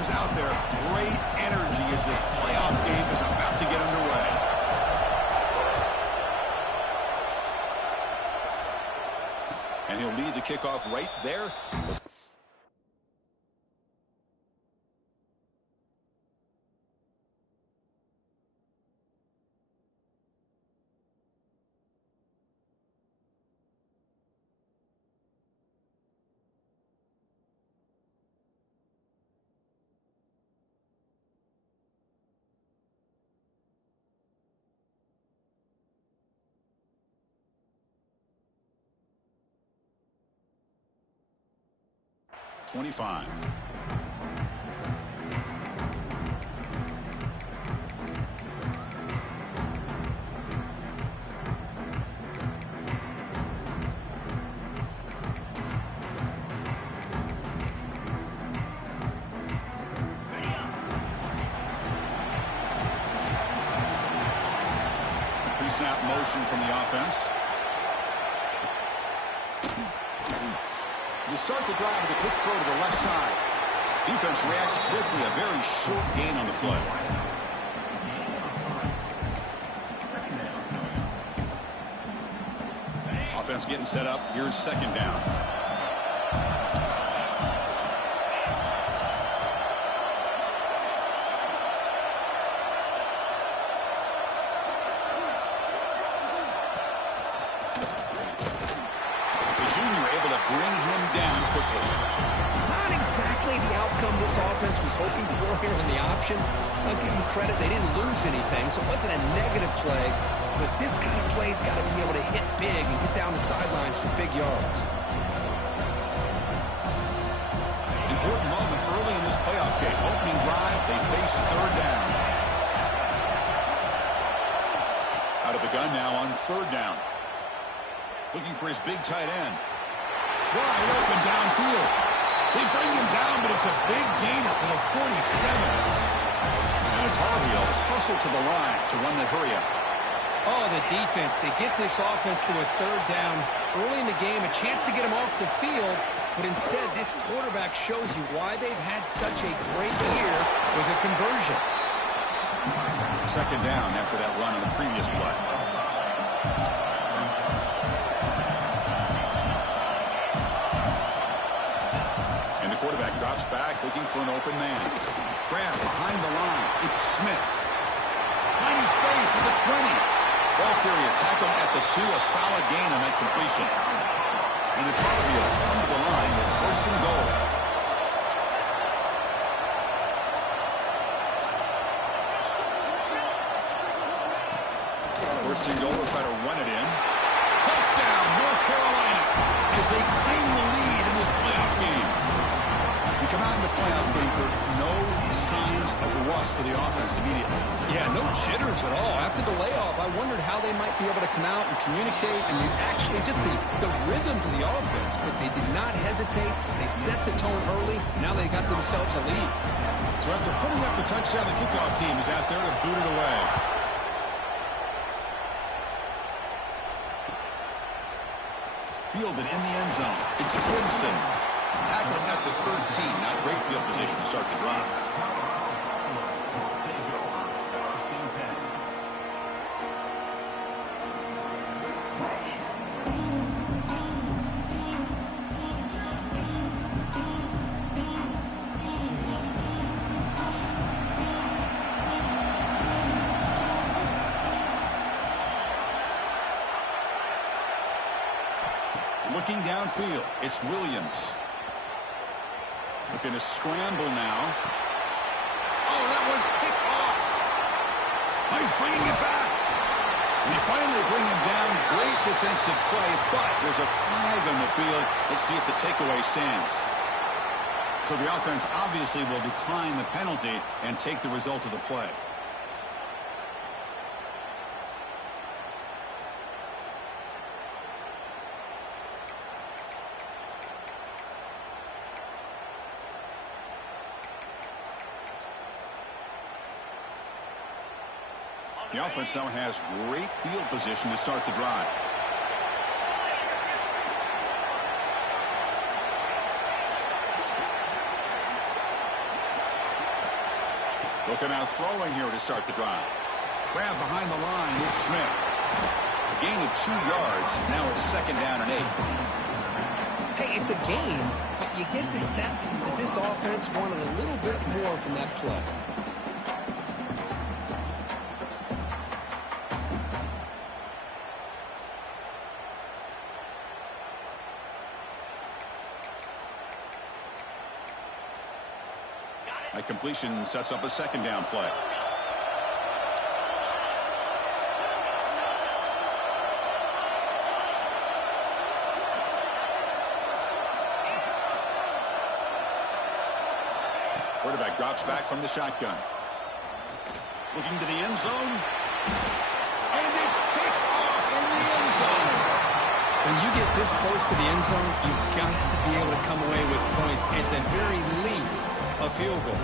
is out there. Great energy as this playoff game is about to get underway. And he'll lead the kickoff right there. .25. Pre-snap motion from the offense. You start the drive with a quick throw to the left side. Defense reacts quickly. A very short gain on the play. Offense getting set up. Here's second down. Bring him down quickly. Not exactly the outcome this offense was hoping for here in the option. I'll give them credit. They didn't lose anything, so it wasn't a negative play. But this kind of play's got to be able to hit big and get down the sidelines for big yards. Important moment early in this playoff game. Opening drive, they face third down. Out of the gun now on third down. Looking for his big tight end. Wide open downfield. They bring him down, but it's a big gain up to the 47. And the Tar Heels hustle to the line to run the hurry up. Oh, the defense. They get this offense to a third down early in the game, a chance to get him off the field, but instead this quarterback shows you why they've had such a great year with a conversion. Second down after that run on the previous play. Quarterback drops back, looking for an open man. Grab behind the line. It's Smith. Tiny space at the 20. Ball carrier tackled at the 2. A solid gain on that completion. And the Tar Heels come to the line with first and goal. First and goal, they'll try to run it in. Touchdown, North Carolina, as they claim the lead in this playoff game. We come out in the playoff game, Kurt, no signs of rust for the offense immediately. Yeah, no jitters at all. After the layoff, I wondered how they might be able to come out and communicate and actually just the rhythm to the offense. But they did not hesitate. They set the tone early. Now they got themselves a lead. So after putting up the touchdown, the kickoff team is out there to boot it away. Fielded in the end zone. It's Gibson. Tackled at the 13. Not great field position to start the drive. Looking downfield, it's Williams. Looking to scramble now. Oh, that one's picked off. Oh, he's bringing it back. And they finally bring him down. Great defensive play, but there's a flag on the field. Let's see if the takeaway stands. So the offense obviously will decline the penalty and take the result of the play. The offense now has great field position to start the drive. Looking out throwing here to start the drive. Grab behind the line with Smith. A gain of 2 yards. Now it's 2nd down and 8. Hey, it's a gain, but you get the sense that this offense wanted a little bit more from that play. A completion sets up a 2nd down play. Quarterback drops back from the shotgun. Looking to the end zone. And it's picked off in the end zone. When you get this close to the end zone, you've got to be able to come away with points, at the very least, a field goal.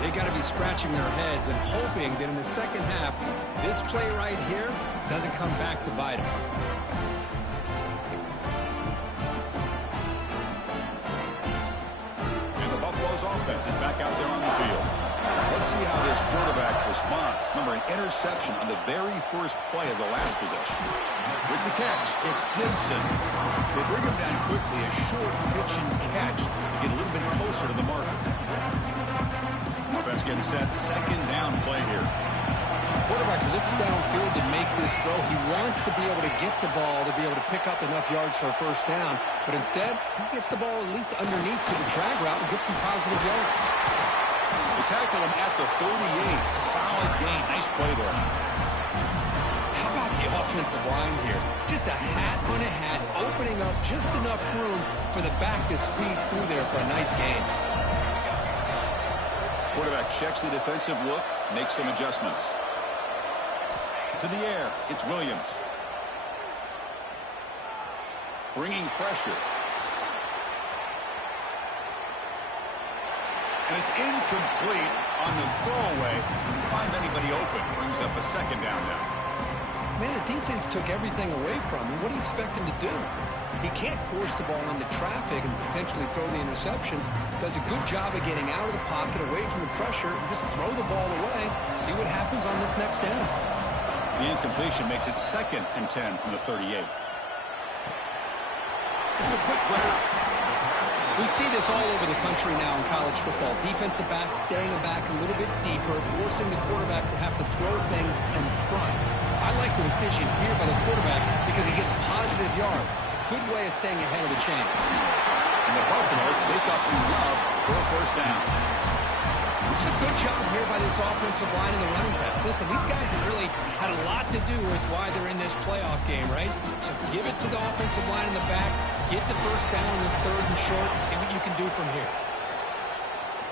They got to be scratching their heads and hoping that in the second half, this play right here doesn't come back to bite them. Buffalo's offense is back out there on the field. Let's see how this quarterback responds. Remember, an interception on the very first play of the last possession. With the catch, it's Gibson. They bring him down quickly, a short pitch and catch to get a little bit closer to the marker. Offense getting set, 2nd down play here. Quarterback looks downfield to make this throw. He wants to be able to get the ball to be able to pick up enough yards for a 1st down. But instead, he gets the ball at least underneath to the drag route and gets some positive yards. They tackle him at the 38. Solid gain. Nice play there. How about the offensive line here? Just a hat on a hat, opening up just enough room for the back to squeeze through there for a nice gain. Quarterback checks the defensive look, makes some adjustments. To the air, it's Williams. Bringing pressure. And it's incomplete on the throwaway. Doesn't find anybody open. Brings up a 2nd down now. Man, the defense took everything away from him. What do you expect him to do? He can't force the ball into traffic and potentially throw the interception. Does a good job of getting out of the pocket, away from the pressure, and just throw the ball away. See what happens on this next down. The incompletion makes it 2nd and 10 from the 38. It's a quick runner. We see this all over the country now in college football. Defensive backs staying back a little bit deeper, forcing the quarterback to have to throw things in front. I like the decision here by the quarterback because he gets positive yards. It's a good way of staying ahead of the chains. And the Buffaloes pick up enough for a 1st down. It's a good job here by this offensive line and the running back. Listen, these guys have really had a lot to do with why they're in this playoff game, right? So give it to the offensive line in the back, get the 1st down in this 3rd and short, and see what you can do from here.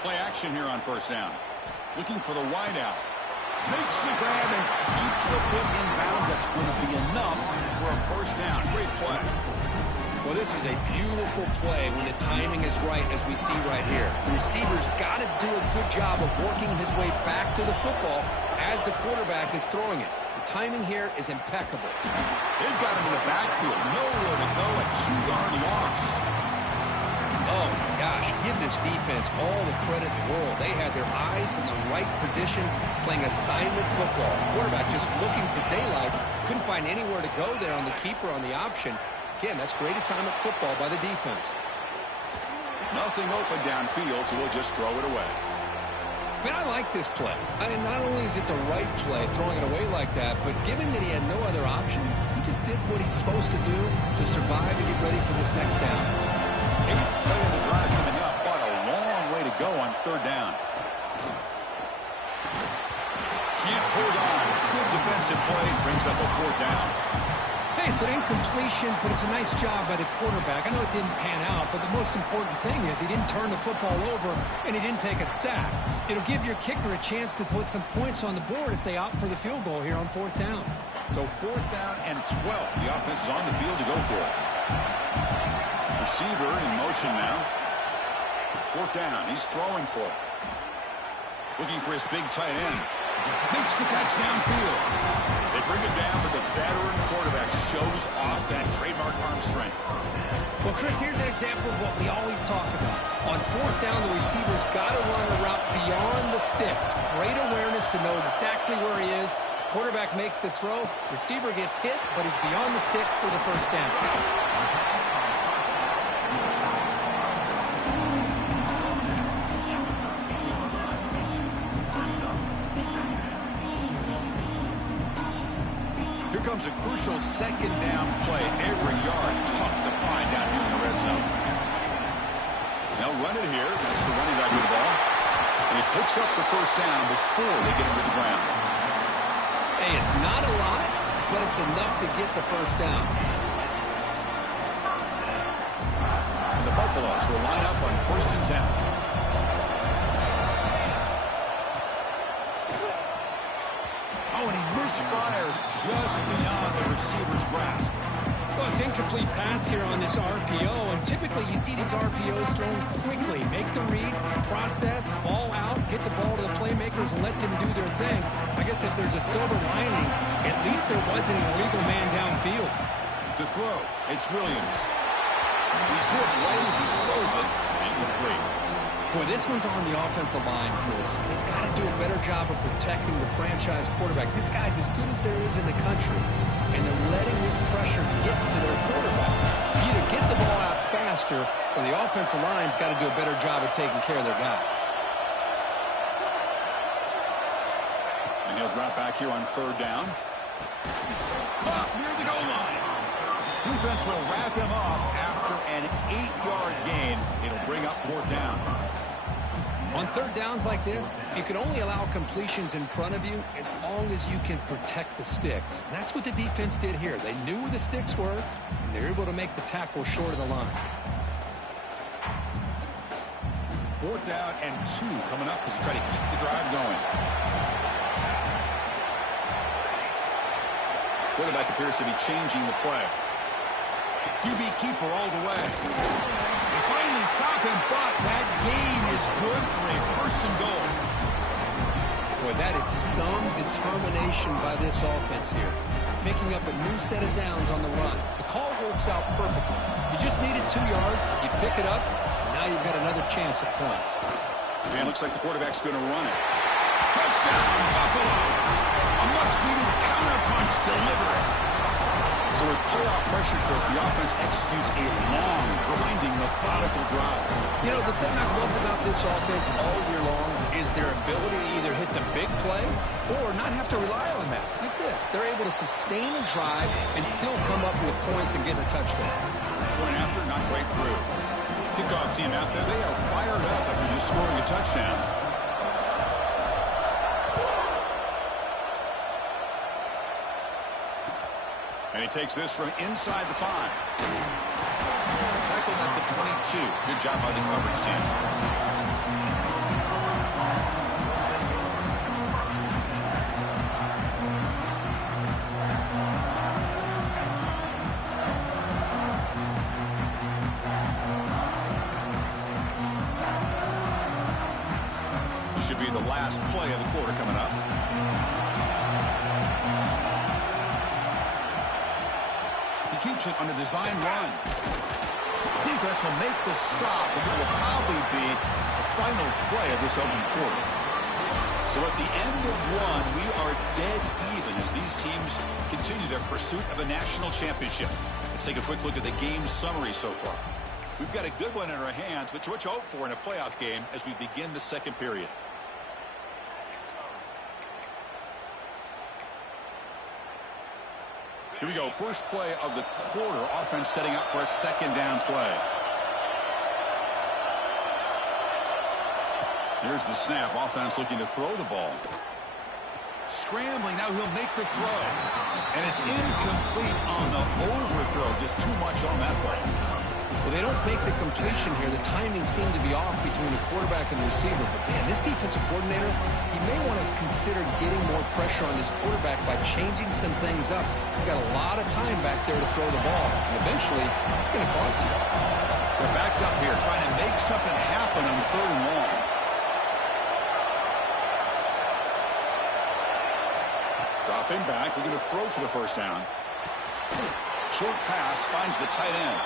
Play action here on 1st down. Looking for the wideout. Makes the grab and keeps the foot in bounds. That's going to be enough for a 1st down. Great play. Well, this is a beautiful play when the timing is right, as we see right here. The receiver's got to do a good job of working his way back to the football as the quarterback is throwing it. The timing here is impeccable. They've got him in the backfield. Nowhere to go. A 2-yard loss. Oh, my gosh. Give this defense all the credit in the world. They had their eyes in the right position, playing assignment football. Quarterback just looking for daylight. Couldn't find anywhere to go there on the keeper on the option. Again, that's great assignment football by the defense. Nothing open downfield, so we'll just throw it away. Man, I like this play. I mean, not only is it the right play, throwing it away like that, but given that he had no other option, he just did what he's supposed to do to survive and get ready for this next down. 8th play of the drive coming up, but a long way to go on 3rd down. Can't hold on. Good defensive play, brings up a 4th down. Hey, it's an incompletion, but it's a nice job by the quarterback. I know it didn't pan out, but the most important thing is he didn't turn the football over and he didn't take a sack. It'll give your kicker a chance to put some points on the board if they opt for the field goal here on 4th down. So 4th down and 12. The offense is on the field to go for it. Receiver in motion now. 4th down. He's throwing for it. Looking for his big tight end. Makes the catch downfield. They bring it down, but the veteran quarterback shows off that trademark arm strength. Well, Chris, here's an example of what we always talk about. On fourth down, the receiver's got to run the route beyond the sticks. Great awareness to know exactly where he is. Quarterback makes the throw. Receiver gets hit, but he's beyond the sticks for the first down. Here comes a crucial second down play. Every yard tough to find down here in the red zone. They'll run it here. That's the running back with the ball. And he picks up the first down before they get him to the ground. Hey, it's not a lot, but it's enough to get the first down. And the Buffaloes will line up on 1st and 10. Oh, and he misfires just beyond the receiver's grasp. Well, it's incomplete pass here on this RPO, and typically you see these RPOs thrown quickly. Make the read, process, ball out, get the ball to the playmakers and let them do their thing. I guess if there's a silver lining, at least there wasn't an illegal man downfield. To throw, it's Williams. He's hit right as he throws it, and complete. Boy, this one's on the offensive line, Chris. They've got to do a better job of protecting the franchise quarterback. This guy's as good as there is in the country, and they're letting this pressure get to their quarterback. Either get the ball out faster, or the offensive line's got to do a better job of taking care of their guy. And he'll drop back here on 3rd down. Caught near the goal line. Defense will wrap him up after an 8-yard gain. It'll bring up 4th down. On 3rd downs like this, you can only allow completions in front of you as long as you can protect the sticks. And that's what the defense did here. They knew where the sticks were, and they were able to make the tackle short of the line. 4th down and 2 coming up as they try to keep the drive going. Quarterback appears to be changing the play. QB keeper all the way. They finally stop him, but that gain is good for a 1st and goal. Boy, that is some determination by this offense here. Picking up a new set of downs on the run. The call works out perfectly. You just needed 2 yards, you pick it up, and now you've got another chance at points. And looks like the quarterback's going to run it. Touchdown, Buffaloes! A much-needed counterpunch delivered. So with playoff pressure, Kirk, the offense executes a long, grinding, methodical drive. You know, the thing I've loved about this offense all year long is their ability to either hit the big play or not have to rely on that. Like this, they're able to sustain a drive and still come up with points and get a touchdown. Point after, not quite through. Kickoff team out there, they are fired up after just scoring a touchdown. And he takes this from inside the 5. Tackled at the 22. Good job by the coverage team. This should be the last play of the quarter coming up. Keeps it on a design run. Defense will make the stop, and it will probably be the final play of this opening quarter. So at the end of one, we are dead even as these teams continue their pursuit of a national championship. Let's take a quick look at the game summary so far. We've got a good one in our hands, but what you hope for in a playoff game as we begin the 2nd period. Here we go. First play of the quarter. Offense setting up for a 2nd down play. Here's the snap. Offense looking to throw the ball. Scrambling. Now he'll make the throw. And it's incomplete on the overthrow. Just too much on that play. Well, they don't make the completion here. The timing seemed to be off between the quarterback and the receiver. But, man, this defensive coordinator, he may want to consider getting more pressure on this quarterback by changing some things up. You've got a lot of time back there to throw the ball. And eventually, it's going to cost you. They're backed up here trying to make something happen on 3rd and long. Dropping back. We're going to throw for the first down. Short pass finds the tight end.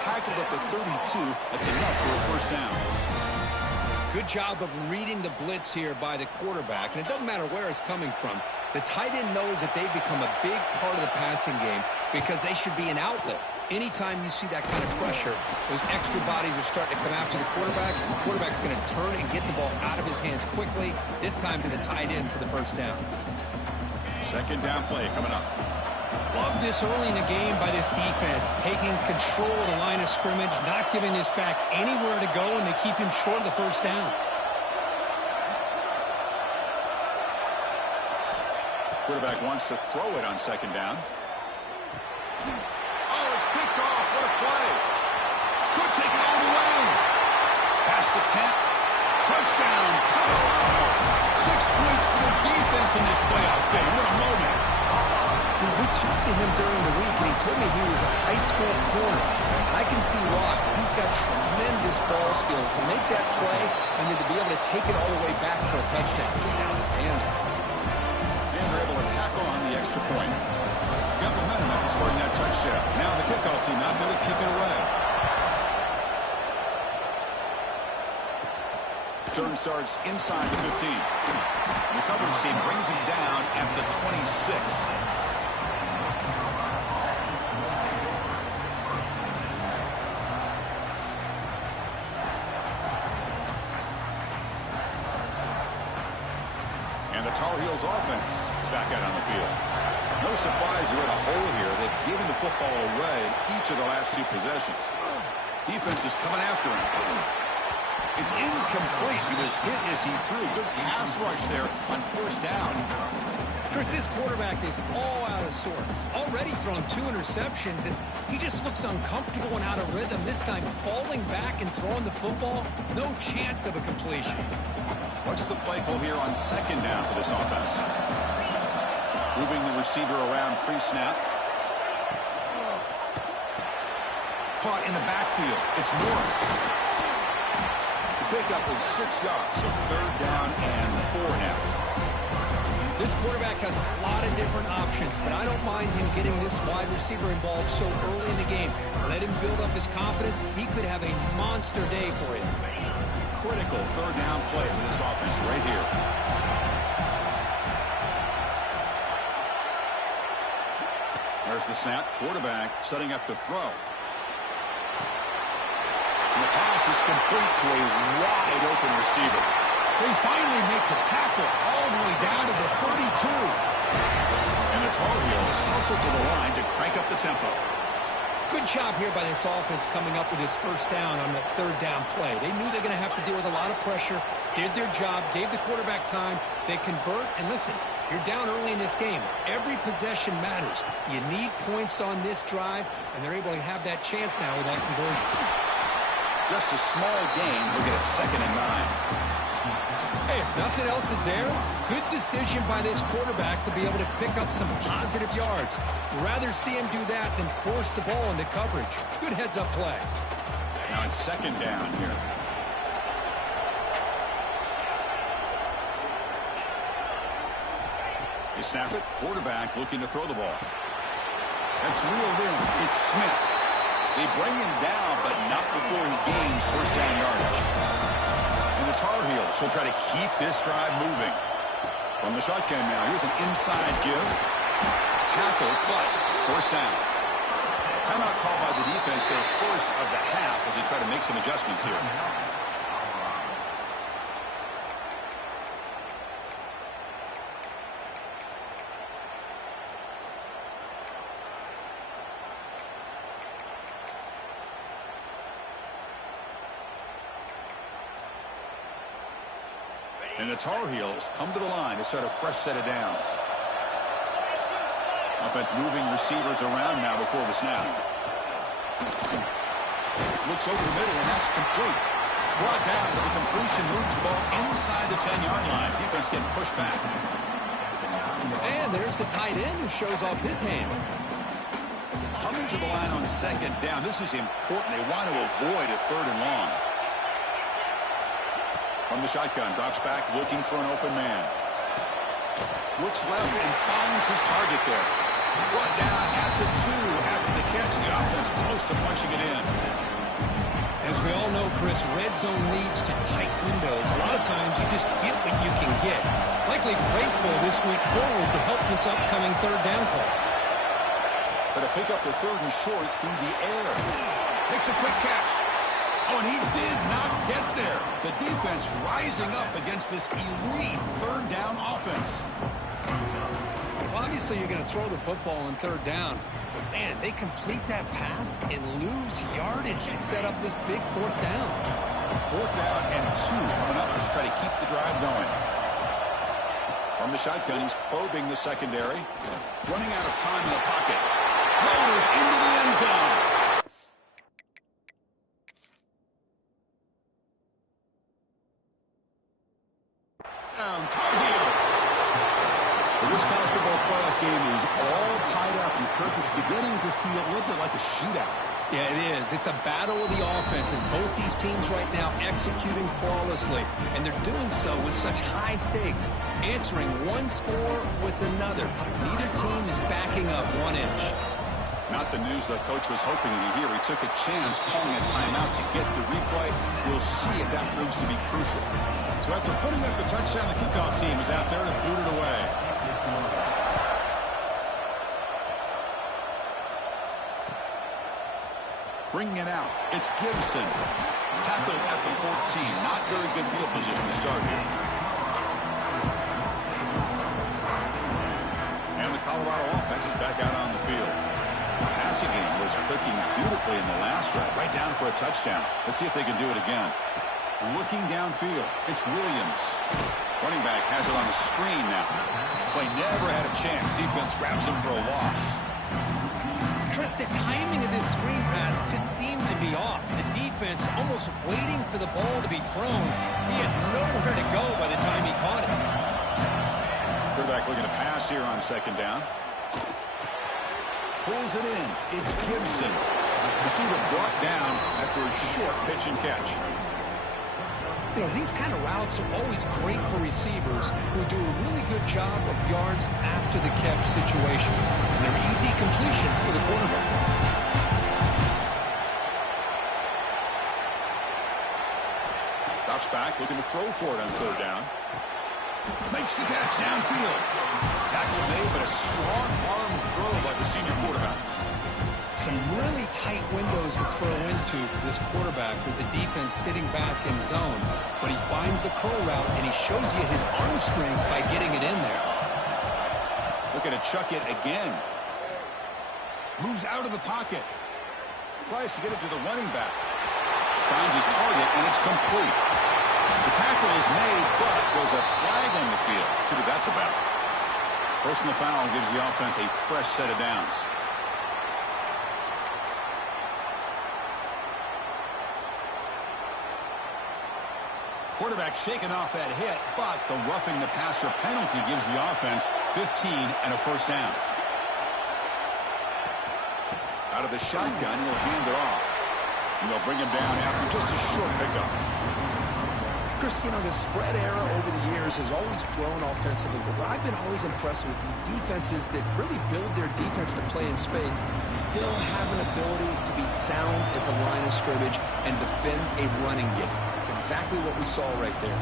tackled at the 32. That's enough for a first down. Good job of reading the blitz here by the quarterback. And it doesn't matter where it's coming from. The tight end knows that they've become a big part of the passing game because they should be an outlet. Anytime you see that kind of pressure, those extra bodies are starting to come after the quarterback. The quarterback's going to turn and get the ball out of his hands quickly, this time to the tight end for the first down. Second down play coming up. Love this early in the game by this defense, taking control of the line of scrimmage, not giving this back anywhere to go, and they keep him short of the first down. Quarterback wants to throw it on second down. Oh, it's picked off. What a play. Could take it all the way. Past the 10. Touchdown, Colorado. 6 points for the defense in this playoff game. What a moment. You know, we talked to him during the week, and he told me he was a high school corner. I can see why. He's got tremendous ball skills to make that play and then to be able to take it all the way back for a touchdown. Just outstanding. And they're able to tackle on the extra point. Got momentum after scoring that touchdown. Now the kickoff team out there to kick it away. Turn starts inside the 15. The coverage team brings him down at the 26. And the Tar Heels offense is back out on the field. No surprise you're in a hole here. They've given the football away in each of the last 2 possessions. Defense is coming after him. It's incomplete. He was hit as he threw. Good pass rush there on first down. Chris, this quarterback is all out of sorts. Already thrown 2 interceptions, and he just looks uncomfortable and out of rhythm. This time falling back and throwing the football. No chance of a completion. What's the play call here on second down for this offense? Moving the receiver around pre-snap. Caught in the backfield. It's Morris. The pickup is 6 yards, so third down and 4 now. This quarterback has a lot of different options, but I don't mind him getting this wide receiver involved so early in the game. Let him build up his confidence. He could have a monster day for you. Critical third down play for this offense right here. There's the snap. Quarterback setting up to throw. And the pass is complete to a wide open receiver. They finally make the tackle all the way down to the 32. And the Tar Heels hustle to the line to crank up the tempo. Good job here by this offense coming up with his first down on that third down play. They knew they were going to have to deal with a lot of pressure, did their job, gave the quarterback time. They convert, and listen, you're down early in this game. Every possession matters. You need points on this drive, and they're able to have that chance now with that conversion. Just a small gain. We'll get it 2nd and 9. Hey, if nothing else is there, good decision by this quarterback to be able to pick up some positive yards. Rather see him do that than force the ball into coverage. Good heads-up play. Now it's 2nd down here. They snap it. Quarterback looking to throw the ball. That's reeled in. It's Smith. They bring him down, but not before he gains first down yardage. And the Tar Heels will try to keep this drive moving. From the shotgun now, here's an inside give. Tackle, but first down. Timeout called by the defense, their first of the half, as they try to make some adjustments here. And the Tar Heels come to the line to start a fresh set of downs. Offense moving receivers around now before the snap. Looks over the middle, and that's complete. Brought down, but the completion moves the ball inside the 10-yard line. Defense getting pushed back. And there's the tight end who shows off his hands. Coming to the line on second down. This is important. They want to avoid a third and long. From the shotgun, drops back, looking for an open man. Looks left and finds his target there. Brought down at the 2 after the catch. The offense close to punching it in. As we all know, Chris, red zone leads to tight windows. A lot of times you just get what you can get. Likely grateful this week forward to help this upcoming third down call. Going to pick up the third and short through the air. Makes a quick catch. Oh, and he did not get there. The defense rising up against this elite third down offense. Well, obviously, you're going to throw the football on third down. But, man, they complete that pass and lose yardage to set up this big fourth down. Fourth down and 2 coming up to try to keep the drive going. From the shotgun, he's probing the secondary. Running out of time in the pocket. Rolls into the end zone. Down, Tar Heels. Well, this college football playoff game is all tied up, and Kirk, it's beginning to feel a little bit like a shootout. Yeah, it is. It's a battle of the offenses. Both these teams right now executing flawlessly, and they're doing so with such high stakes, answering one score with another. Neither team is backing up 1 inch. Not the news the coach was hoping to hear. He took a chance calling a timeout to get the replay. We'll see if that proves to be crucial. So after putting up a touchdown, the kickoff team is out there to boot it away. Bringing it out, it's Gibson. Tackled at the 14. Not very good field position to start here. And the Colorado offense is back out on the field. The passing game was clicking beautifully in the last drive, right down for a touchdown. Let's see if they can do it again. Looking downfield, it's Williams. Running back has it on the screen now. Play never had a chance. Defense grabs him for a loss. Chris, the timing of this screen pass just seemed to be off. The defense almost waiting for the ball to be thrown. He had nowhere to go by the time he caught it. Quarterback looking to pass here on second down. Pulls it in. It's Gibson. Receiver brought down after a short pitch and catch. You know, these kind of routes are always great for receivers who do a really good job of yards after the catch situations. And they're easy completions for the quarterback. Drops back, looking to throw for it on third down. Makes the catch downfield. Tackle made, but a strong arm throw by the senior quarterback. Some really tight windows to throw into for this quarterback with the defense sitting back in zone. But he finds the curl route, and he shows you his arm strength by getting it in there. Looking to chuck it again. Moves out of the pocket. Tries to get it to the running back. Finds his target, and it's complete. The tackle is made, but there's a flag on the field. Let's see what that's about. Personal foul gives the offense a fresh set of downs. Quarterback shaking off that hit, but the roughing the passer penalty gives the offense 15 and a first down. Out of the shotgun, he'll hand it off. And they'll bring him down after just a short pickup. Chris, you know, the spread era over the years has always grown offensively, but what I've been always impressed with defenses that really build their defense to play in space still have an ability to be sound at the line of scrimmage and defend a running game. It's exactly what we saw right there.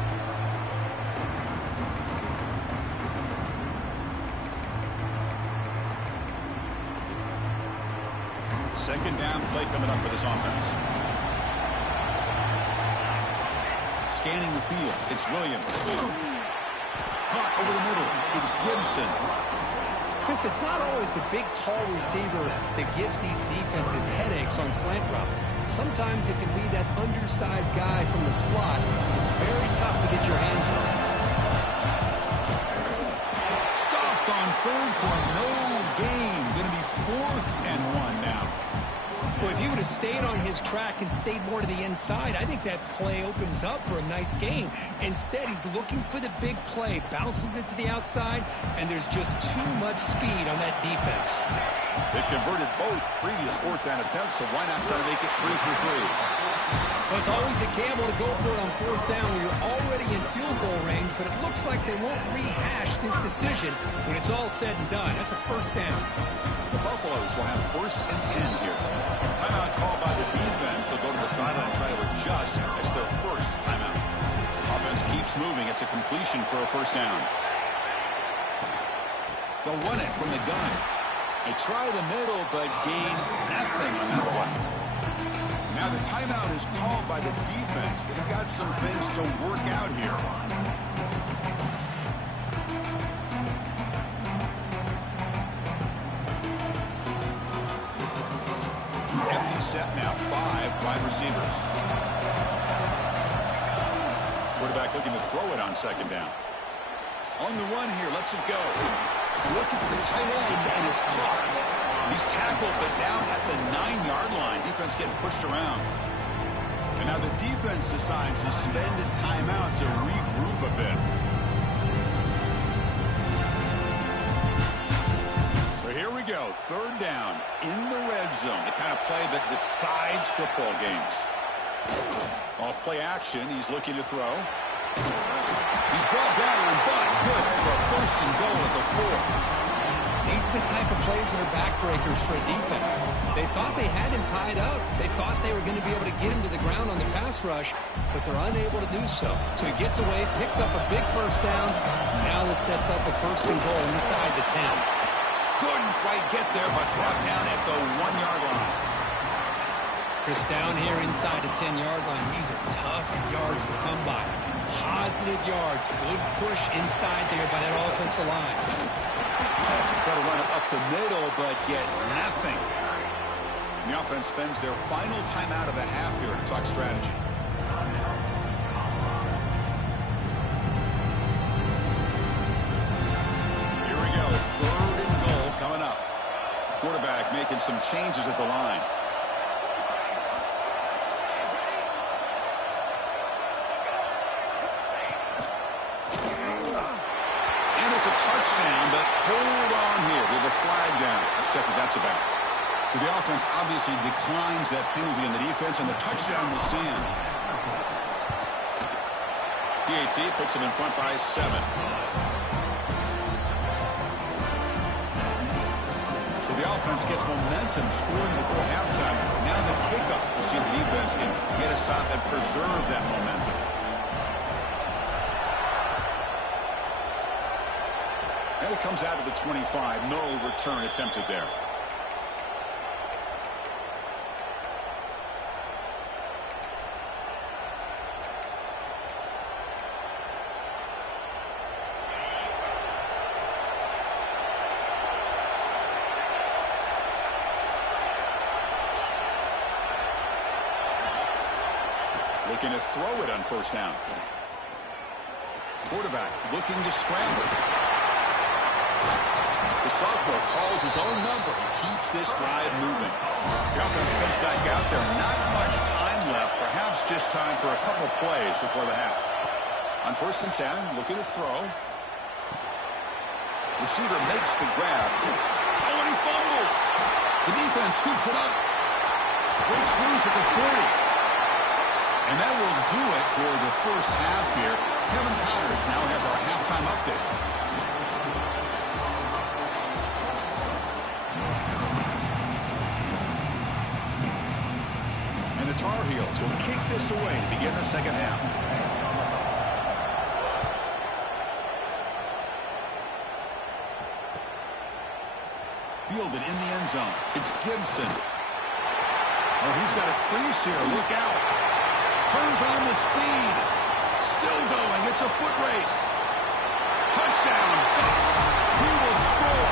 Second down play coming up for this offense. Scanning the field, it's Williams. Caught over the middle, it's Gibson. Chris, it's not always the big, tall receiver that gives these defenses headaches on slant routes. Sometimes it can be that undersized guy from the slot. It's very tough to get your hands on. Stopped on third for no gain. Going to be 4th and 1 now. Well, if he would have stayed on his track and stayed more to the inside, I think that play opens up for a nice gain. Instead, he's looking for the big play, bounces it to the outside, and there's just too much speed on that defense. They've converted both previous 4th down attempts, so why not try to make it 3 for 3? Well, it's always a gamble to go for it on fourth down when you're already in field goal range, but it looks like they won't rehash this decision when it's all said and done. That's a first down. The Buffaloes will have 1st and 10 here. Timeout called by the defense. They'll go to the sideline and try to adjust. It's their first timeout. Offense keeps moving. It's a completion for a first down. They'll run it from the gun. They try the middle, but gain nothing on that one. Now the timeout is called by the defense. They've got some things to work out here. Empty set now. 5 wide receivers. Quarterback looking to throw it on 2nd down. On the run here. Lets it go. Looking for the tight end, and it's caught. He's tackled, but down at the 9-yard line. Defense getting pushed around. And now the defense decides to spend a timeout to regroup a bit. So here we go. 3rd down in the red zone. The kind of play that decides football games. Off play action. He's looking to throw. He's brought down and but good for a 1st and goal at the 4. These are the type of plays that are backbreakers for a defense. They thought they had him tied up. They thought they were going to be able to get him to the ground on the pass rush, but they're unable to do so. So he gets away, picks up a big 1st down. Now this sets up a 1st and goal inside the 10. Couldn't quite get there, but brought down at the 1-yard line. Chris, down here inside the 10-yard line, these are tough yards to come by. Positive yards. Good push inside there by that offensive line. Try to run it up the middle, but get nothing. And the offense spends their final timeout of the half here to talk strategy. Here we go. 3rd and goal coming up. Quarterback making some changes at the line. Touchdown, but hold on here with a flag down. Let's check what that's about. So the offense obviously declines that penalty in the defense, and the touchdown will stand. PAT puts him in front by 7. So the offense gets momentum scoring before halftime. Now the kickoff to see if the defense can get a stop and preserve that momentum. And it comes out of the 25. No return attempted there. Looking to throw it on 1st down. Quarterback looking to scramble. The sophomore calls his own number and keeps this drive moving. The offense comes back out there. Not much time left. Perhaps just time for a couple plays before the half. On 1st and 10, looking to throw. Receiver makes the grab. Oh, and he fumbles. The defense scoops it up. Breaks loose at the 40. And that will do it for the first half here. Kevin Connors now has our halftime update. And the Tar Heels will kick this away to begin the 2nd half. Fielded in the end zone. It's Gibson. Oh, he's got a crease here. Look out. Turns on the speed. Still going. It's a foot race. Touchdown. Bucks. He will score.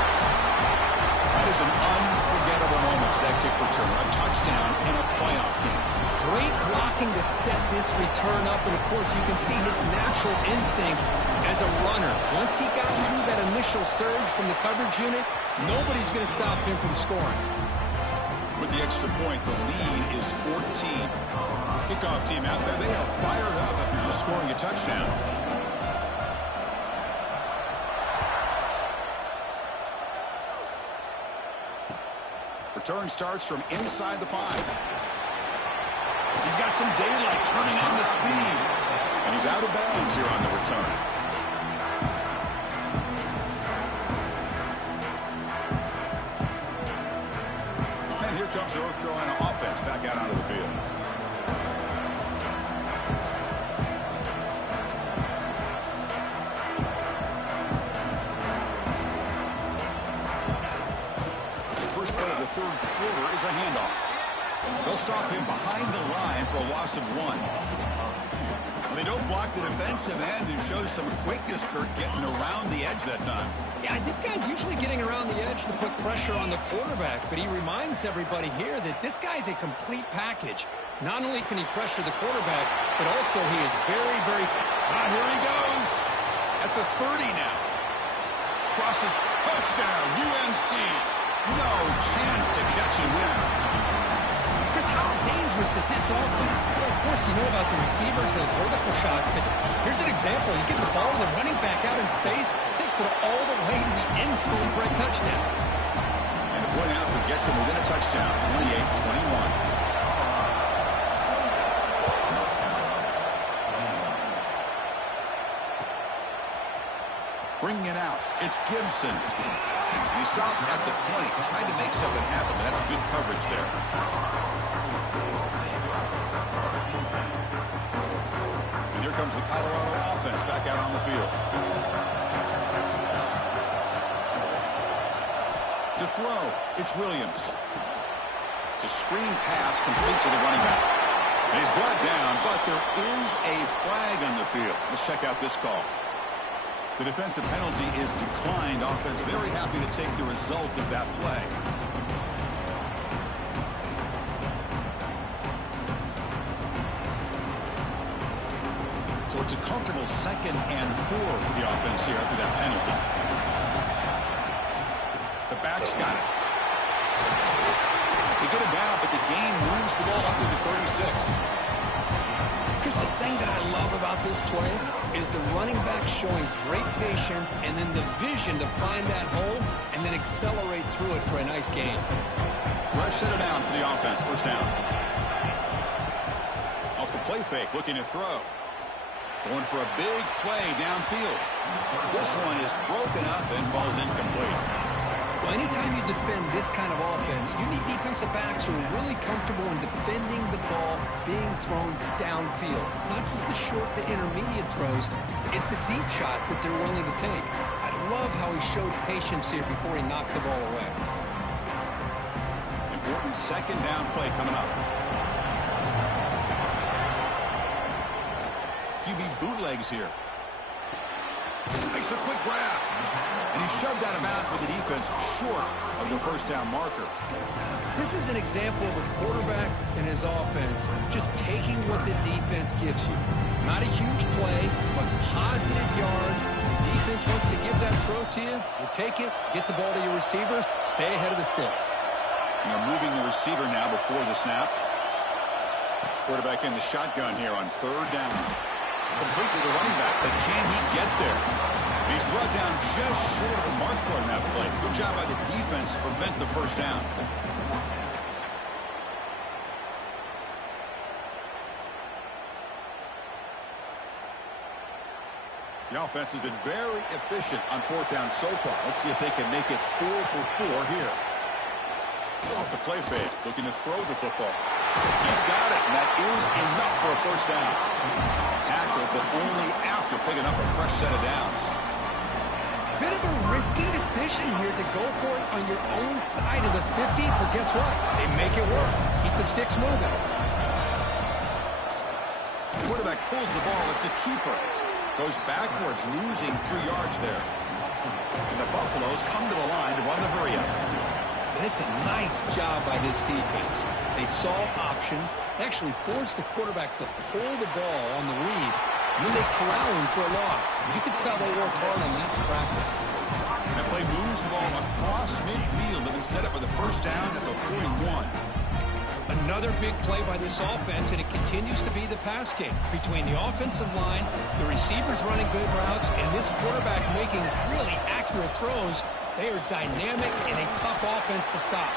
That is an unforgettable moment for that kick return. A touchdown in a playoff game. Great blocking to set this return up. And, of course, you can see his natural instincts as a runner. Once he got through that initial surge from the coverage unit, nobody's going to stop him from scoring. With the extra point, the lead is 14. Kickoff team out there, they are fired up after just scoring a touchdown. Return starts from inside the 5. He's got some daylight turning on the speed. And he's out of bounds here on the return. And here comes North Carolina offense back out onto the field. Third quarter is a handoff. They'll stop him behind the line for a loss of 1. Well, they don't block the defensive end, who shows some quickness, Kurt, getting around the edge that time. Yeah, this guy's usually getting around the edge to put pressure on the quarterback, but he reminds everybody here that this guy's a complete package. Not only can he pressure the quarterback, but also he is very, very here he goes at the 30 now. Crosses, touchdown, UNC. No chance to catch him there. Chris, how dangerous is this offense? Well, of course, you know about the receivers, those vertical shots, but here's an example. You get the ball to the running back out in space, takes it all the way to the end zone for a touchdown. And the point after gets him within a touchdown, 28-21. Bringing it out, it's Gibson. He stopped at the 20, trying to make something happen. That's good coverage there. And here comes the Colorado offense back out on the field. To throw, it's Williams. It's a screen pass complete to the running back. And he's brought down, but there is a flag on the field. Let's check out this call. The defensive penalty is declined. Offense very happy to take the result of that play. So it's a comfortable 2nd and 4 for the offense here after that penalty. The back's got it. They get it down, but the game moves the ball up to the 36. Chris, the thing that I love about this play is the running back showing great patience and then the vision to find that hole and then accelerate through it for a nice gain. Fresh set of downs for the offense. First down. Off the play fake, looking to throw. Going for a big play downfield. This one is broken up and falls incomplete. Well, anytime you defend this kind of offense, you need defensive backs who are really comfortable in defending the ball being thrown downfield. It's not just the short to intermediate throws, it's the deep shots that they're willing to take. I love how he showed patience here before he knocked the ball away. Important 2nd down play coming up. QB bootlegs here. Makes a quick grab. And he's shoved out of bounds with the defense short of the first down marker. This is an example of a quarterback and his offense just taking what the defense gives you. Not a huge play, but positive yards. Defense wants to give that throw to you. You take it, get the ball to your receiver, stay ahead of the sticks. And they're moving the receiver now before the snap. Quarterback in the shotgun here on 3rd down. Complete with the running back, but can he get there? He's brought down just short of the marker on that play. Good job by the defense to prevent the first down. The offense has been very efficient on 4th down so far. Let's see if they can make it 4 for 4 here. Off the play fake, looking to throw the football. He's got it, and that is enough for a first down. Tackle, but only after picking up a fresh set of downs. Bit of a risky decision here to go for it on your own side of the 50, but guess what? They make it work. Keep the sticks moving. Quarterback pulls the ball. It's a keeper. Goes backwards, losing 3 yards there. And the Buffaloes come to the line to run the hurry-up. It's a nice job by this defense. They saw option. They actually forced the quarterback to pull the ball on the read. And then they corral him for a loss. You could tell they worked hard on that in practice. That play moves the ball across midfield and set up for the first down at the 41. Another big play by this offense, and it continues to be the pass game. Between the offensive line, the receivers running good routes, and this quarterback making really accurate throws, they are dynamic and a tough offense to stop.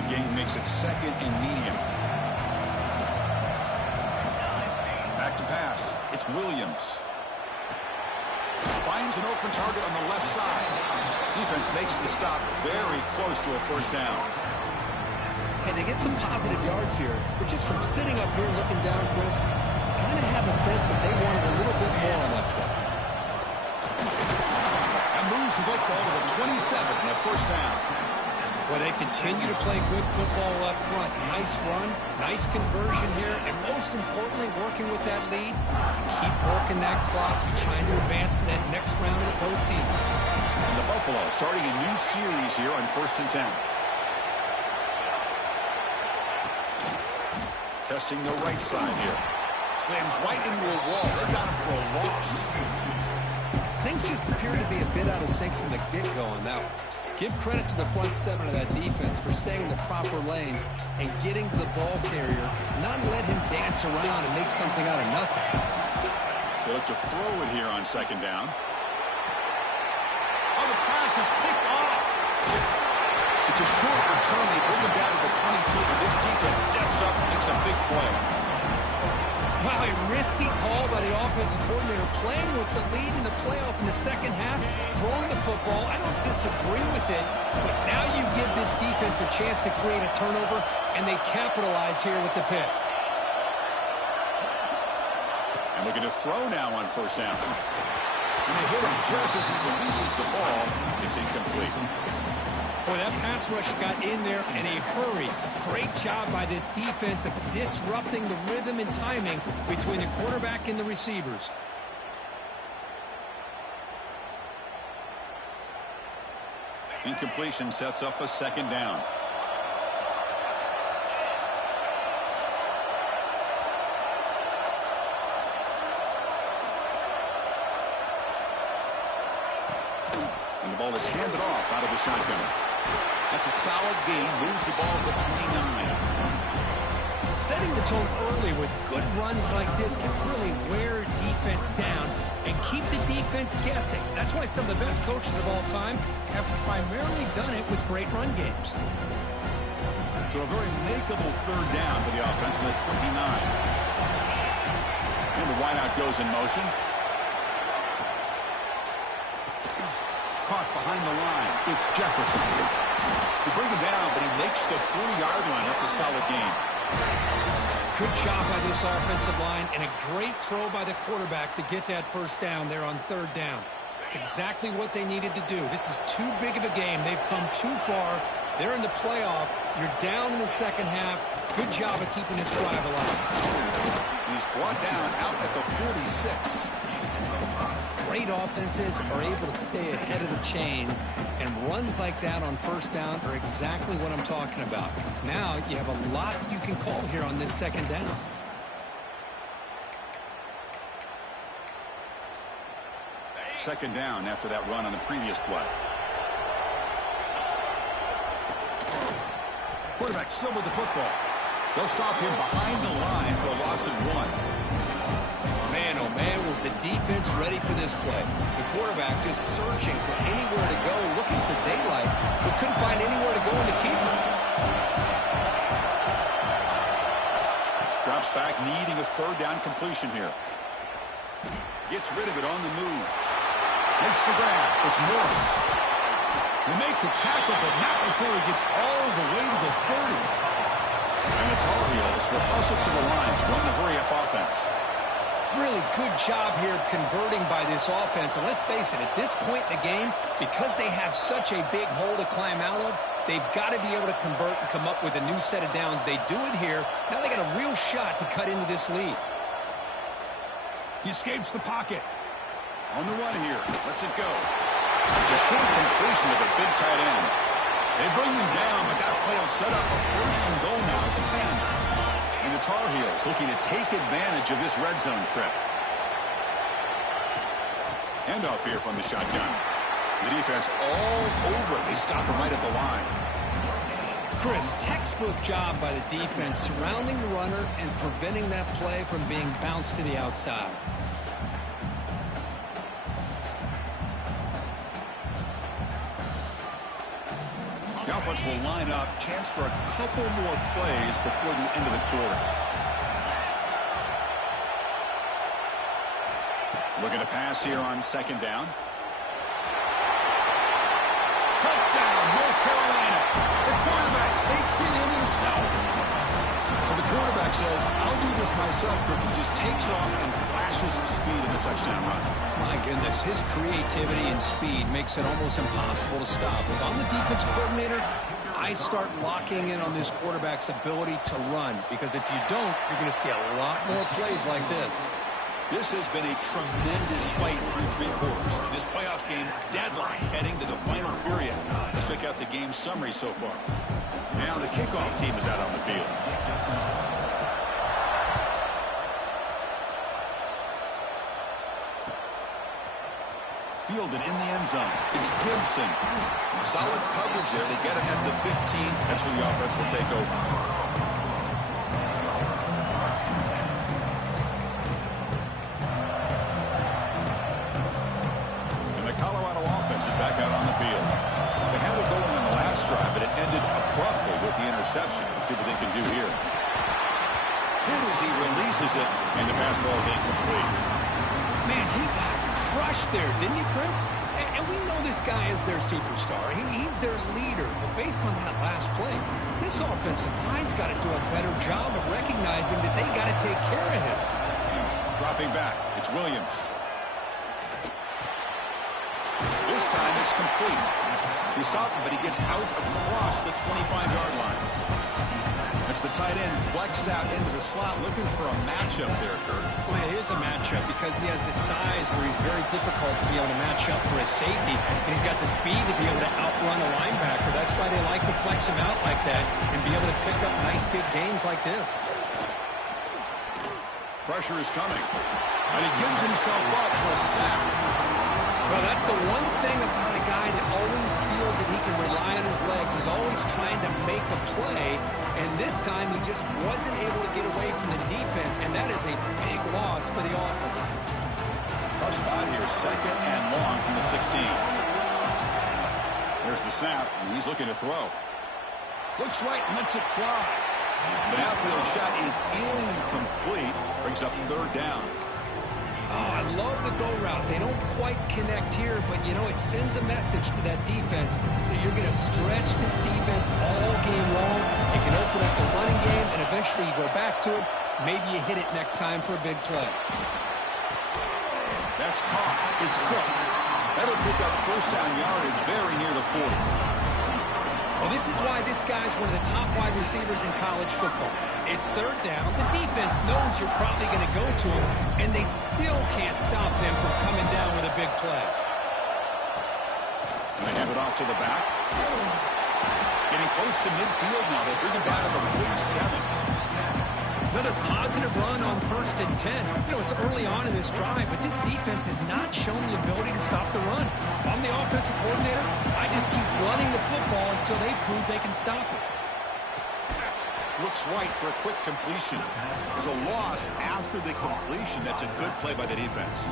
The game makes it 2nd and medium. Back to pass. It's Williams. Finds an open target on the left side. Defense makes the stop very close to a first down. Hey, they get some positive yards here, but just from sitting up here looking down, Chris, you kind of have a sense that they wanted a little bit more on that play. And moves the football to the 27 and a first down. Well, they continue to play good football up front. Nice run, nice conversion here, and most importantly, working with that lead. You keep working that clock, trying to advance to that next round of the postseason. And the Buffalo starting a new series here on 1st and 10. Testing the right side here. Slams right into a wall. They got him for a loss. Things just appear to be a bit out of sync from the get-go on that one. Give credit to the front 7 of that defense for staying in the proper lanes and getting to the ball carrier, not let him dance around and make something out of nothing. They look to throw it here on 2nd down. Oh, the pass is picked off. It's a short return. They bring him down to the 22, but this defense steps up and makes a big play. Wow, a risky call by the offensive coordinator, playing with the lead in the playoff in the second half, throwing the football. I don't disagree with it, but now you give this defense a chance to create a turnover, and they capitalize here with the pick. And looking to throw now on 1st down. And they hit him just as he releases the ball. It's incomplete. Boy, that pass rush got in there in a hurry. Great job by this defense of disrupting the rhythm and timing between the quarterback and the receivers. Incompletion sets up a 2nd down. And the ball is handed off out of the shotgun. That's a solid gain. Moves the ball to the 29. Setting the tone early with good runs like this can really wear defense down and keep the defense guessing. That's why some of the best coaches of all time have primarily done it with great run games. So a very makeable 3rd down for the offense with a 29. And the wideout goes in motion. Caught behind the line. It's Jefferson. They bring him down, but he makes the 3-yard line. That's a solid gain. Good job by this offensive line and a great throw by the quarterback to get that first down there on 3rd down. It's exactly what they needed to do. This is too big of a game. They've come too far. They're in the playoff. You're down in the second half. Good job of keeping this drive alive. He's brought down out at the 46. Great offenses are able to stay ahead of the chains, and runs like that on 1st down are exactly what I'm talking about. Now you have a lot that you can call here on this 2nd down. Second down after that run on the previous play. Quarterback still with the football. They'll stop him behind the line for a loss of 1. Man, oh man, was the defense ready for this play. The quarterback just searching for anywhere to go, looking for daylight, but couldn't find anywhere to go in the keeper. Drops back, needing a 3rd down completion here. Gets rid of it on the move. Makes the grab. It's Morris. They make the tackle, but not before he gets all the way to the 30. And the Tar Heels will hustle to the line to run the hurry-up offense. Really good job here of converting by this offense. And let's face it, at this point in the game, because they have such a big hole to climb out of, they've got to be able to convert and come up with a new set of downs. They do it here. Now they got a real shot to cut into this lead. He escapes the pocket. On the run here. Lets it go. It's a short completion of a big tight end. They bring him down, but that play will set up a 1st and goal now at the 10. And the Tar Heels looking to take advantage of this red zone trip. Handoff here from the shotgun. The defense all over it. They stop him right at the line. Chris, textbook job by the defense surrounding the runner and preventing that play from being bounced to the outside. Now offense will line up. Chance for a couple more plays before the end of the quarter. Looking to pass here on second down. Touchdown, North Carolina. The quarterback takes it in himself. So the quarterback says, I'll do this myself, but he just takes off and flashes the speed in the touchdown run. My goodness, his creativity and speed makes it almost impossible to stop. If I'm the defensive coordinator, I start locking in on this quarterback's ability to run, because if you don't, you're going to see a lot more plays like this. This has been a tremendous fight through three quarters. This playoff game deadlocked heading to the final period. Let's check out the game summary so far. Now the kickoff team is out on the field. Fielded in the end zone. It's Gibson. Solid coverage there. They get him at the 15. That's where the offense will take over. Back out on the field. They had it going on the last drive, but it ended abruptly with the interception. Let's see what they can do here. Hit as he releases it, and the pass ball is incomplete. Man, he got crushed there, didn't he, Chris? And we know this guy is their superstar. He's their leader. But based on that last play, this offensive line's got to do a better job of recognizing that they got to take care of him. Dropping back, it's Williams. This time it's complete. He stopped him, but he gets out across the 25-yard line. That's the tight end flexed out into the slot, looking for a matchup there, Kurt. Well, it is a matchup because he has the size where he's very difficult to be able to match up for his safety, and he's got the speed to be able to outrun a linebacker. That's why they like to flex him out like that and be able to pick up nice big gains like this. Pressure is coming, and he gives himself up for a sack. Well, that's the one thing about a guy that always feels that he can rely on his legs, is always trying to make a play, and this time he just wasn't able to get away from the defense, and that is a big loss for the offense. Tough spot here, second and long from the 16. There's the snap, and he's looking to throw. Looks right, and lets it fly. The outfield shot is incomplete, brings up third down. Oh, I love the go route. They don't quite connect here, but, you know, it sends a message to that defense that you're going to stretch this defense all game long. You can open up the running game, and eventually you go back to it. Maybe you hit it next time for a big play. That's caught. It's Cook. That'll pick up first down yardage very near the 40. Well, this is why this guy's one of the top wide receivers in college football. It's third down. The defense knows you're probably going to go to him, and they still can't stop them from coming down with a big play. And they hand it off to the back. Getting close to midfield now. They bring him down to the 47. Another positive run on 1st and 10. You know, it's early on in this drive, but this defense has not shown the ability to stop the run. If I'm the offensive coordinator, I just keep running the football until they prove they can stop it. Looks right for a quick completion. There's a loss after the completion. That's a good play by the defense.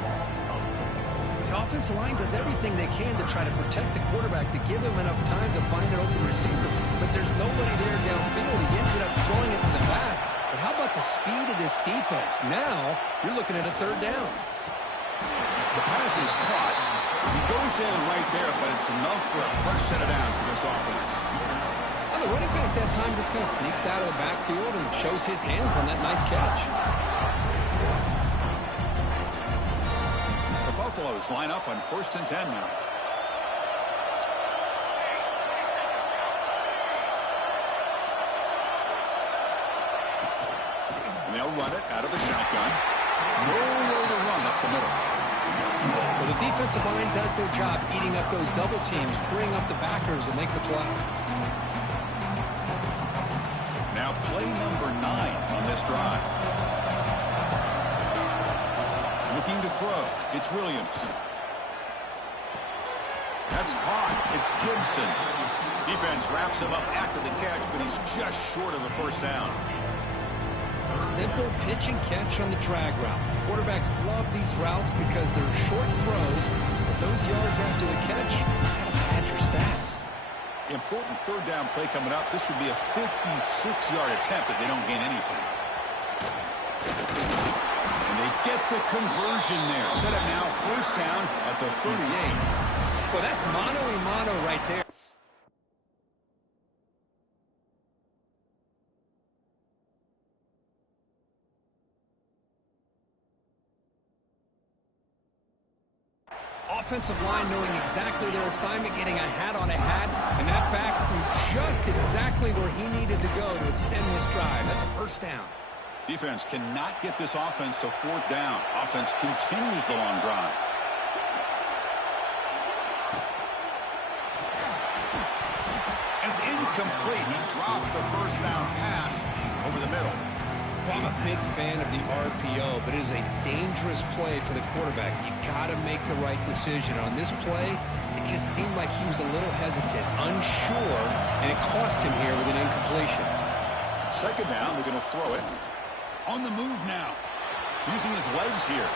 The offensive line does everything they can to try to protect the quarterback, to give him enough time to find an open receiver. But there's nobody there downfield. He ends up throwing it to the back. But how about the speed of this defense? Now you're looking at a third down. The pass is caught. He goes down right there, but it's enough for a fresh set of downs for this offense. Well, the running back that time just kind of sneaks out of the backfield and shows his hands on that nice catch. The Buffaloes line up on 1st and 10 now. And they'll run it out of the shotgun. No way to run up the middle. Well, the defensive line does their job eating up those double teams, freeing up the backers to make the play. Now play number 9 on this drive. Looking to throw. It's Williams. That's caught. It's Gibson. Defense wraps him up after the catch, but he's just short of a first down. Simple pitch and catch on the drag route. Quarterbacks love these routes because they're short throws, but those yards after the catch kind of pad your stats. Important third down play coming up. This would be a 56-yard attempt if they don't gain anything. And they get the conversion there. Set up now, first down at the 38. Well, that's mano-a-mano right there. Offensive line knowing exactly their assignment, getting a hat on a hat, and that back threw just exactly where he needed to go to extend this drive. That's a first down. Defense cannot get this offense to fourth down. Offense continues the long drive. And it's incomplete. He dropped the first down pass over the middle. I'm a big fan of the RPO, but it is a dangerous play for the quarterback. You got to make the right decision. On this play, it just seemed like he was a little hesitant, unsure, and it cost him here with an incompletion. Second down, they're going to throw it. On the move now. Using his legs here.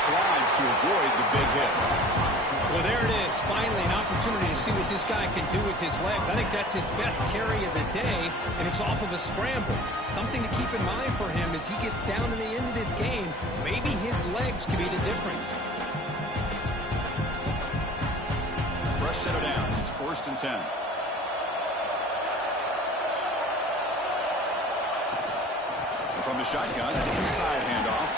Slides to avoid the big hit. Well, there it is. Finally, an opportunity to see what this guy can do with his legs. I think that's his best carry of the day, and it's off of a scramble. Something to keep in mind for him as he gets down to the end of this game. Maybe his legs can be the difference. Fresh set of downs. It's 1st and 10. And from the shotgun, an inside handoff.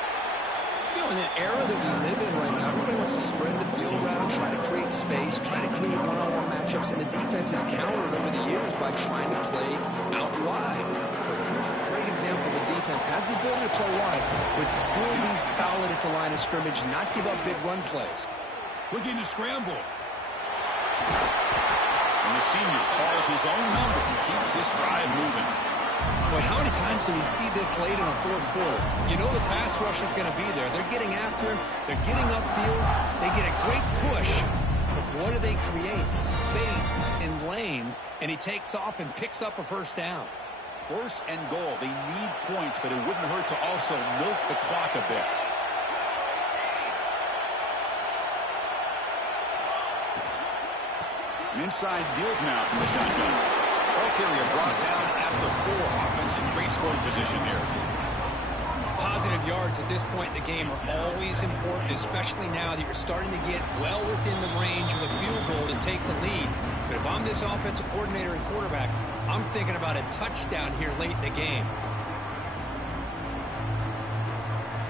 You know, in the era that we live in right now, everybody wants to spread the field around, try to create space, try to create one-on-one matchups, and the defense has countered over the years by trying to play out wide. But here's a great example. The defense has the ability to play wide, but still be solid at the line of scrimmage, not give up big run plays. Looking to scramble. And the senior calls his own number and keeps this drive moving. Boy, how many times do we see this late in the fourth quarter? You know the pass rush is going to be there. They're getting after him. They're getting upfield. They get a great push. But what do they create? Space in lanes, and he takes off and picks up a first down. 1st and goal. They need points, but it wouldn't hurt to also milk the clock a bit. An inside deals now from the shotgun. Ball carrier brought down at the 4. Offense in great scoring position here. Positive yards at this point in the game are always important, especially now that you're starting to get well within the range of a field goal to take the lead. But if I'm this offensive coordinator and quarterback, I'm thinking about a touchdown here late in the game.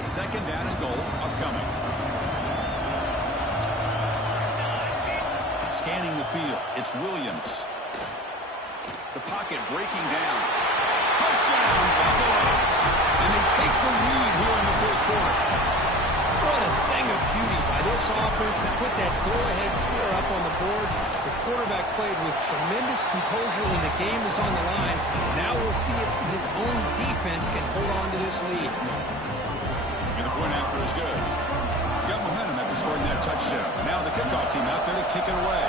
Second down and goal upcoming. Scanning the field, it's Williams. The pocket breaking down. Touchdown, Buffaloes. And they take the lead here in the fourth quarter. What a thing of beauty by this offense to put that go-ahead score up on the board. The quarterback played with tremendous composure when the game was on the line. Now we'll see if his own defense can hold on to this lead. And the point after is good. Got momentum after scoring that touchdown. Now the kickoff team out there to kick it away.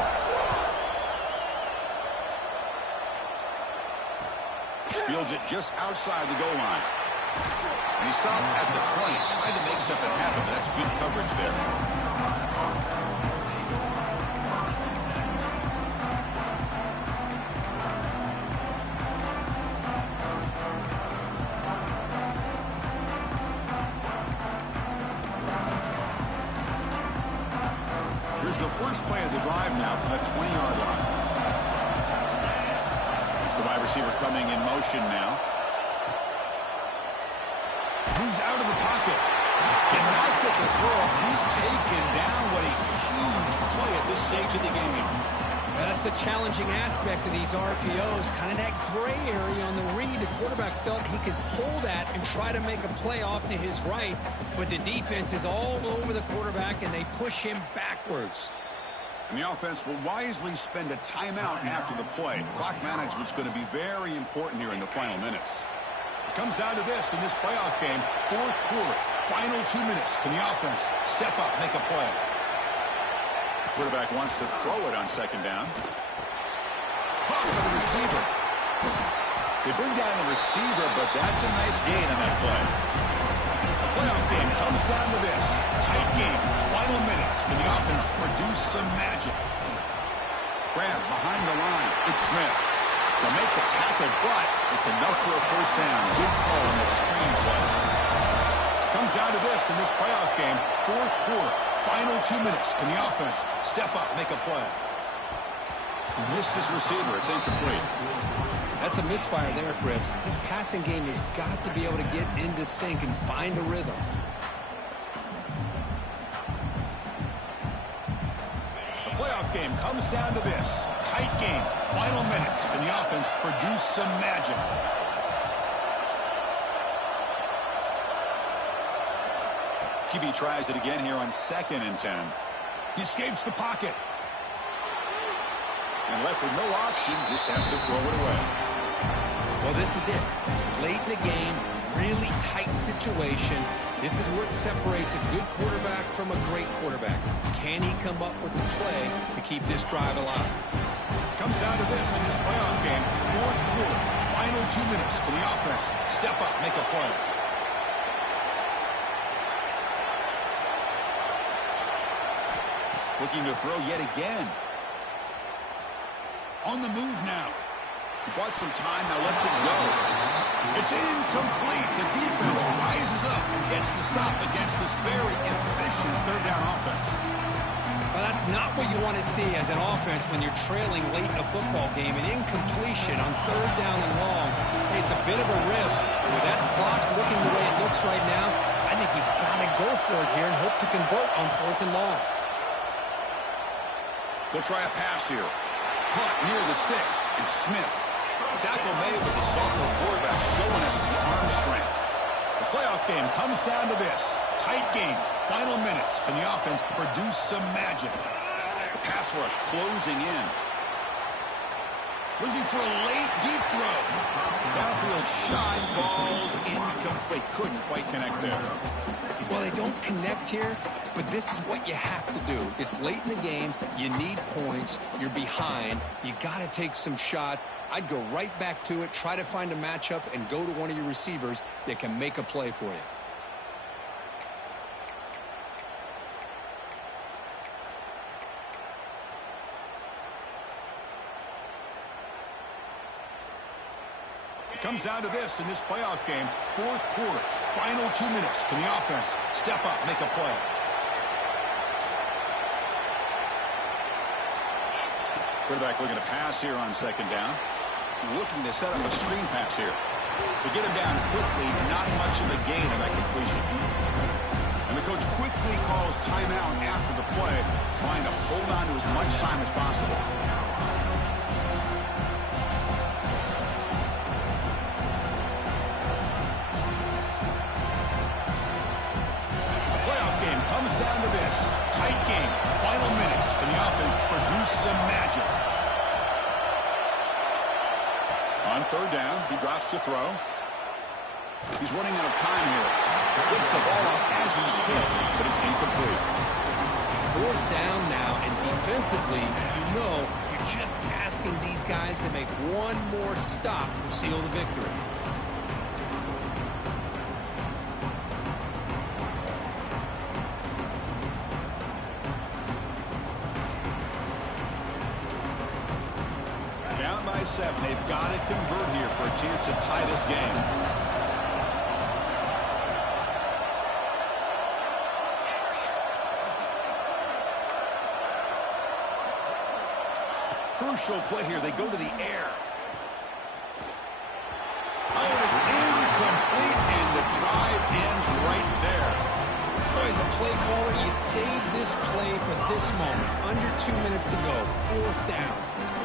Fields it just outside the goal line. And he stopped at the 20, trying to make something happen, but that's good coverage there. Here's the first play of the drive now from the 20-yard line. It's the wide receiver coming in motion now. Moves out of the pocket. Cannot get the throw. He's taken down. What a huge play at this stage of the game. That's the challenging aspect of these RPOs, kind of that gray area on the read. The quarterback felt he could pull that and try to make a play off to his right, but the defense is all over the quarterback, and they push him backwards. And the offense will wisely spend a timeout after the play. Clock management's going to be very important here in the final minutes. It comes down to this in this playoff game, fourth quarter, final 2 minutes. Can the offense step up, make a play? The quarterback wants to throw it on second down. Caught by the receiver. They bring down the receiver, but that's a nice gain on that play. The playoff game comes down to this. Tight game, final minutes. Can the offense produce some magic? grab behind the line. It's Smith. They'll make the tackle, but it's enough for a first down. Good call on the screen play. Comes down to this in this playoff game. Fourth quarter, final 2 minutes. Can the offense step up, make a play? Missed his receiver. It's incomplete. That's a misfire there, Chris. This passing game has got to be able to get into sync and find a rhythm. The playoff game comes down to this. Tight game. Final minutes. Can the offense produce some magic? QB tries it again here on 2nd and 10. He escapes the pocket. And left with no option, just has to throw it away. Well, this is it. Late in the game, really tight situation. This is what separates a good quarterback from a great quarterback. Can he come up with the play to keep this drive alive? Comes down to this in this playoff game. Fourth quarter, final 2 minutes. Can the offense step up, make a play? Looking to throw yet again. On the move now. He bought some time, now lets it go. It's incomplete. The defense rises up and gets the stop against this very efficient third down offense. Well, that's not what you want to see as an offense when you're trailing late in a football game. An incompletion on third down and long. Hey, it's a bit of a risk. With that clock looking the way it looks right now, I think you've got to go for it here and hope to convert on 4th and long. They'll try a pass here. Punt near the sticks. It's Smith. The tackle made with the sophomore quarterback showing us the arm strength. The playoff game comes down to this. Tight game. Final minutes. Can the offense produce some magic? The pass rush closing in. Looking for a late deep throw. Downfield shot. Balls incomplete. Couldn't quite connect there. Well, they don't connect here, but this is what you have to do. It's late in the game. You need points. You're behind. You got to take some shots. I'd go right back to it, try to find a matchup, and go to one of your receivers that can make a play for you. It comes down to this in this playoff game. Fourth quarter, final 2 minutes. Can the offense step up, make a play? Quarterback looking to pass here on 2nd down. Looking to set up a screen pass here. To get him down quickly, not much of a gain on that completion. And the coach quickly calls timeout after the play, trying to hold on to as much time as possible. Comes down to this. Tight game. Final minutes. Can the offense produce some magic? On 3rd down, he drops to throw. He's running out of time here. Gets the ball off as he's hit, but it's incomplete. 4th down now, and defensively, you know you're just asking these guys to make one more stop to seal the victory. Down by 7. They've got to convert here for a chance to tie this game. Crucial play here. They go to the air. Oh, and it's incomplete, and the drive ends right there. Oh, as a play caller, you save this play for this moment. Under 2 minutes to go. 4th down.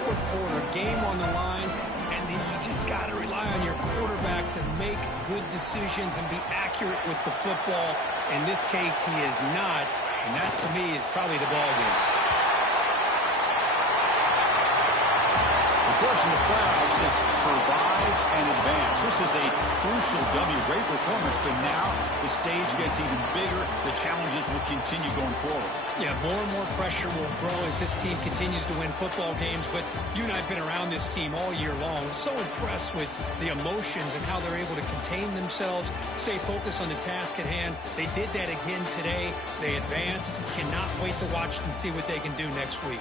4th quarter, game on the line, and then you just got to rely on your quarterback to make good decisions and be accurate with the football. In this case, he is not, and that to me is probably the ball game. Of course, in the playoffs, it's survive and advance. This is a crucial W. Great performance, but now the stage gets even bigger. The challenges will continue going forward. Yeah, more and more pressure will grow as this team continues to win football games, but you and I have been around this team all year long. So impressed with the emotions and how they're able to contain themselves, stay focused on the task at hand. They did that again today. They advance. Cannot wait to watch and see what they can do next week.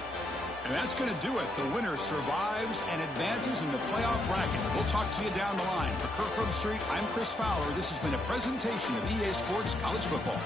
And that's going to do it. The winner survives and advances in the playoff bracket. We'll talk to you down the line. For Kirk Street, I'm Chris Fowler. This has been a presentation of EA Sports College Football.